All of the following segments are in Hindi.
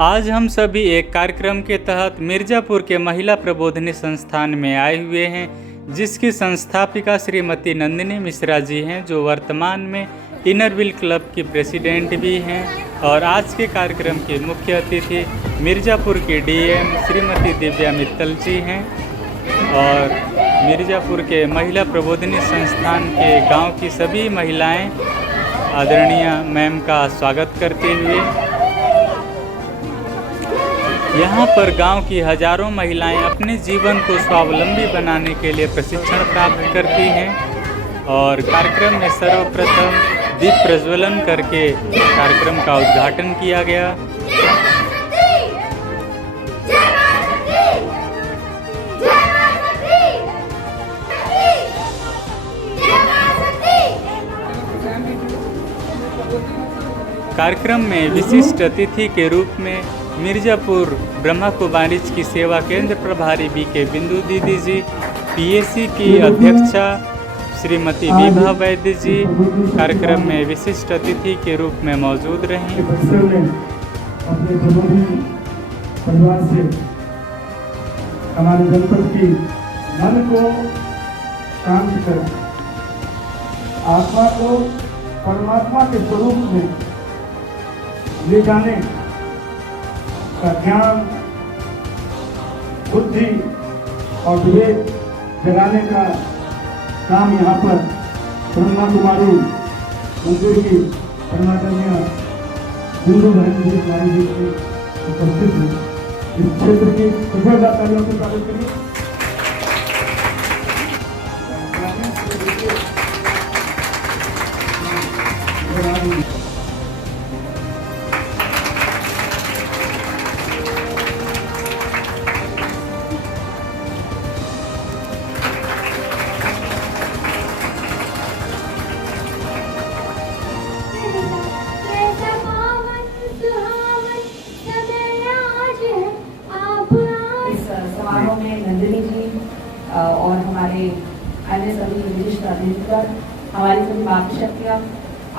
आज हम सभी एक कार्यक्रम के तहत मिर्ज़ापुर के महिला प्रबोधिनी संस्थान में आए हुए हैं, जिसकी संस्थापिका श्रीमती नंदिनी मिश्रा जी हैं, जो वर्तमान में इनरव्हील क्लब की प्रेसिडेंट भी हैं। और आज के कार्यक्रम के मुख्य अतिथि मिर्ज़ापुर के डीएम श्रीमती दिव्या मित्तल जी हैं। और मिर्ज़ापुर के महिला प्रबोधिनी संस्थान के गांव की सभी महिलाएं आदरणीय मैम का स्वागत करते हुए यहाँ पर गांव की हजारों महिलाएं अपने जीवन को स्वावलंबी बनाने के लिए प्रशिक्षण प्राप्त करती हैं। और कार्यक्रम में सर्वप्रथम दीप प्रज्वलन करके कार्यक्रम का उद्घाटन किया गया। कार्यक्रम में विशिष्ट अतिथि के रूप में मिर्ज़ापुर ब्रह्मा कुमारीज की सेवा केंद्र प्रभारी बीके बिंदु दीदी जी, पीएसी की अध्यक्षा श्रीमती विभा वैद्य जी कार्यक्रम में विशिष्ट अतिथि के रूप में मौजूद रहीं। अपने परिवार से हमारे जनपद की मन को शांत कर आत्मा को परमात्मा के स्वरूप में ले जाने का ज्ञान, बुद्धि और विवेक जगाने का काम यहाँ पर ब्रह्मा कुमारी मंदिर की परमात्मा बिंदु बहन जी कुमारी जी की उपस्थित है। इस क्षेत्र की सफलता कार्यों के कार्य के लिए समारोह में नंदिनी जी और हमारे अन्य सभी विशिष्ट अतिथिगण, हमारी सभी मातृशक्तियाँ,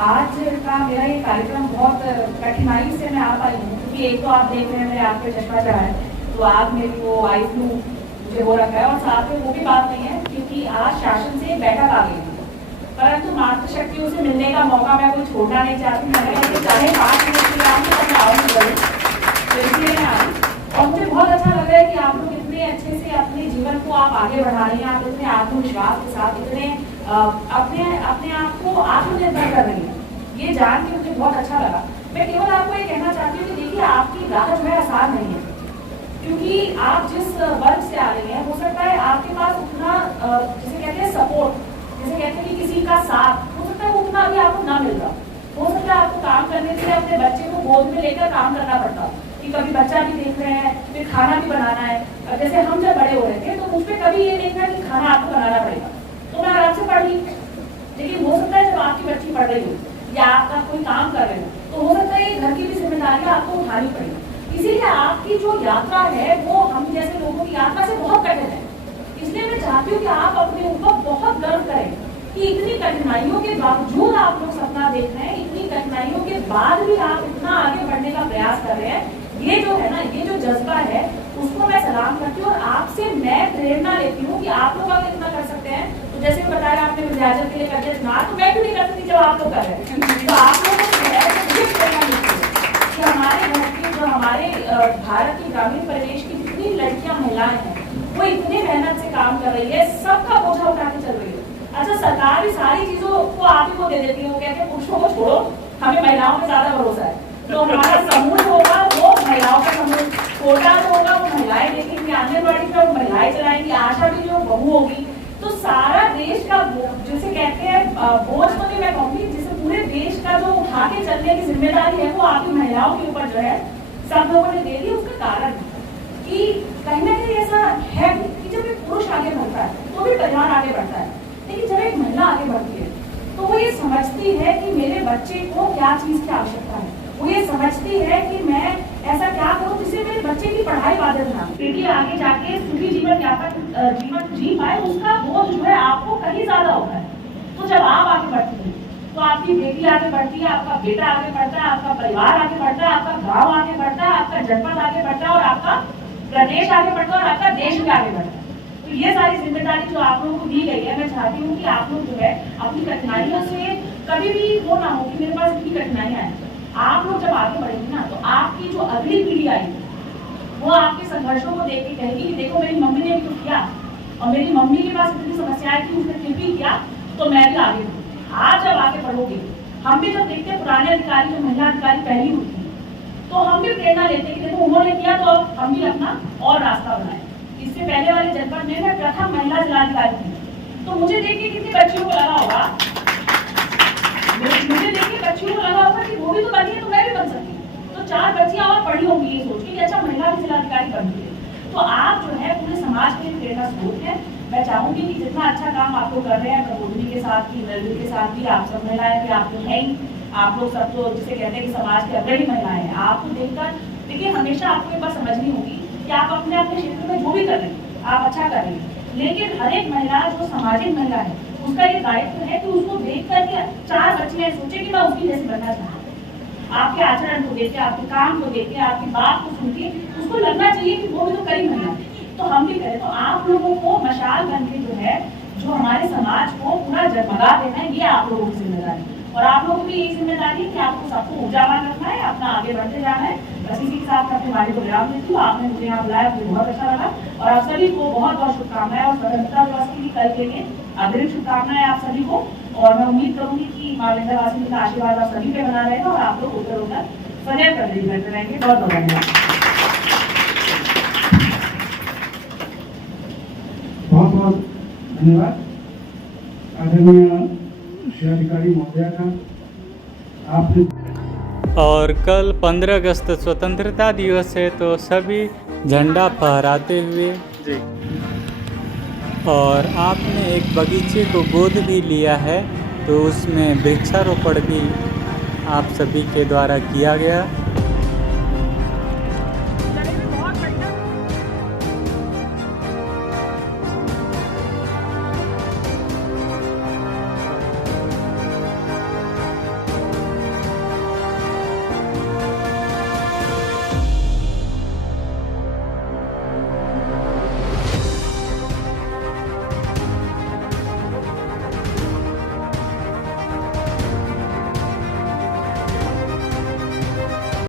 आज का मेरा ये कार्यक्रम बहुत कठिनाई से मैं आ पाई हूँ, क्योंकि एक तो आप देख रहे हैं मेरे आँख पे चश्मा चढ़ा है, तो आज मेरी वो आई फ्लू मुझे हो रखा है। और साथ में वो भी बात नहीं है क्योंकि आज शासन से बैठक आ गई थी, परंतु मातृशक्तियों से मिलने का मौका मैं कोई छोड़ना नहीं चाहती। मैंने चाहे 5 मिनट के लिए आऊँगी आऊँगी जरूर, तो इसलिए मैं आई। और मुझे बहुत अच्छा लग रहा है कि आप लोग इतने अच्छे से अपने जीवन को आप आगे बढ़ा रही हैं, आप इतने आत्मविश्वास के साथ इतने अपने आप को आत्मनिर्भर कर रही हैं। ये जान के मुझे बहुत अच्छा लगा। मैं केवल आपको ये कहना चाहती हूँ कि देखिए, आपकी राह जो है आसान नहीं है, क्योंकि आप जिस वर्ग से आ रही हैं, हो सकता है आपके पास उतना जिसे कहते हैं सपोर्ट, जिसे कहते हैं कि किसी का साथ, हो सकता है उतना भी आपको ना मिल रहा। हो सकता है आपको काम करने के लिए अपने बच्चे को गोद में लेकर काम करना पड़ता, कि कभी बच्चा भी देख रहे हैं, फिर खाना भी बनाना है। जैसे हम जब बड़े हो रहे थे तो मुझ पे कभी ये नहीं था कि खाना आपको बनाना पड़ेगा, तो मैं आराम से पढ़ ली। लेकिन हो सकता है जब आपकी बच्ची पढ़ रही हो या आपका कोई काम कर रहे हो, तो हो सकता है ये घर की भी जिम्मेदारियां आपको उठानी पड़ेगी। इसीलिए आपकी जो यात्रा है वो हम जैसे लोगों की यात्रा से बहुत कठिन है। इसलिए मैं चाहती हूँ कि आप अपने ऊपर बहुत गर्व करें कि इतनी कठिनाइयों के बावजूद आप लोग सपना देख रहे हैं, इतनी कठिनाइयों के बाद भी आप इतना आगे बढ़ने का प्रयास कर रहे हैं। ये जो है ना, ये जो जज्बा है, उसको मैं सलाम करती हूँ और आपसे मैं प्रेरणा लेती हूँ कि आप लोग अगर इतना कर सकते हैं, तो जैसे बताया आपने विद्यार्थी के लिए कर दिया ना, तो मैं क्यों नहीं कर सकती जब आप लोग कर रहे हैं। तो आप लोगों को जो है मुझे प्रेरणा मिलती है कि हमारे घर की, जो हमारे भारत के ग्रामीण परिवेश की जितनी लड़कियां महिलाएं हैं, वो इतनी मेहनत से काम कर रही है, सबका बोझा उठा के चल रही है। अच्छा, सरकार भी सारी चीजों को आप ही को दे देती है, वो कहते हैं पुरुषों को छोड़ो, हमें महिलाओं पे ज्यादा भरोसा है। तो हमारा समूह होगा वो महिलाओं का समूह, कोटा जो होगा वो महिलाएं देखेंगी, आंगनबाड़ी का वो महिलाएं चलाएंगी, आशा भी जो बहू होगी, तो सारा देश का जिसे कहते हैं बोझ तो नहीं मैं कहूँगी, जिसे पूरे देश का जो उठा के चलने की जिम्मेदारी है वो आपकी महिलाओं के ऊपर जो है सब लोगों ने दे दी। उसका कारण कि कहीं ना कहीं ऐसा है कि जब एक पुरुष आगे बढ़ता है तो भी परिवार आगे बढ़ता है, लेकिन जब एक महिला आगे बढ़ती है तो वो ये समझती है कि मेरे बच्चे को क्या चीज की आवश्यकता है, वो ये समझती है कि मैं ऐसा क्या करूं जिससे मेरे बच्चे की पढ़ाई बाधित ना हो, क्योंकि आगे जाके सुखी जीवन जी पाए, उसका बोझ जो है आपको कहीं ज्यादा होता है। तो जब आप आगे बढ़ती हैं तो आपकी बेटी आगे बढ़ती है, आपका बेटा आगे बढ़ता है, आपका परिवार आगे बढ़ता है, आपका गांव आगे बढ़ता है, आपका जनपद आगे बढ़ता है और आपका प्रदेश आगे बढ़ता है और आपका देश भी आगे बढ़ता है। तो ये सारी जिम्मेदारी जो आप लोगों को दी गई है, मैं चाहती हूँ कि आप लोग जो है अपनी कठिनाइयों से कभी भी वो ना हो कि मेरे पास इतनी कठिनाइयां हैं। आप लोग जब आगे बढ़ेंगे ना तो आपकी जो अगली पीढ़ी आएगी वो आपके संघर्षों को देख के कहेगी कि देखो मेरी मम्मी ने भी तो किया और मेरी मम्मी के पास इतनी समस्याएं थी, उसने फिर भी किया, तो मैं भी आगे बढ़ूँ। आप जब आगे बढ़ोगे, हम भी जब देखते हैं पुराने अधिकारी जो महिला अधिकारी पहली होती है तो हम भी प्रेरणा लेते हैं कि देखो उन्होंने किया तो हम भी अपना और रास्ता बनाए। इससे पहले वाले जनपद में मैं प्रथम महिला जिलाधिकारी थी, तो मुझे देख के कितनी बच्चियों को लगा होगा, मुझे देख के बच्चियों को लगा होगा कि वो भी तो बनी है तो मैं भी बन सकती हूँ। तो 4 बच्चियां और पढ़ी होंगी ये सोच के कि अच्छा महिला भी जिलाधिकारी बनती है। तो आप जो है पूरे समाज के लिए प्रेरणा स्रोत है। मैं चाहूंगी कि जितना अच्छा काम आप लोग कर रहे हैं प्रबोधिनी के साथ भी, नलिनी के साथ भी, आप सब महिलाएं भी, आप लोग हैं ही, आप लोग सब तो जिसे कहते हैं कि समाज के अग्रणी महिलाएं हैं, आपको देखकर देखिए हमेशा आपको एक बात समझनी होगी कि आप अपने अपने क्षेत्र में जो भी कर रहे हैं आप अच्छा कर रहे हैं, लेकिन हर एक महिला जो सामाजिक महिला है उसका ये दायित्व है कि उसको देख करके 4 बच्चियां सोचे कि मैं उसकी जैसे बनना चाहती हूँ। आपके आचरण को देख के, आपके काम को देख के, आपकी बात को सुन के उसको लगना चाहिए कि वो भी तो करी महिला, तो हम भी करें। तो आप लोगों को मशाल बन के जो है जो हमारे समाज को पूरा जगमगा देना है, ये आप लोगों की जिम्मेदारी है। और आप लोगों की यही जिम्मेदारी है कि आपको सबको ऊर्जावान रखना है, अपना आगे बढ़ते जाना है। बस इसी के साथ अपने वाणी को विराम देती हूँ। आपने मुझे यहाँ बुलाया, मुझे बहुत अच्छा लगा और आप सभी को बहुत बहुत शुभकामनाएं और स्वतंत्रता दिवस की कल के लिए अग्रिम शुभकामनाएं आप सभी को। और मैं उम्मीद करूंगी कि माँ विंध्यवासिनी का आशीर्वाद आप सभी पे बना रहेगा और आप लोग उत्तर होकर सदैव प्रगति करते रहेंगे। बहुत बहुत धन्यवाद। बहुत बहुत धन्यवाद आदरणीय जिलाधिकारी महोदया का। आपने और कल 15 अगस्त स्वतंत्रता दिवस है तो सभी झंडा फहराते हुए जी, और आपने एक बगीचे को गोद भी लिया है तो उसमें वृक्षारोपण भी आप सभी के द्वारा किया गया।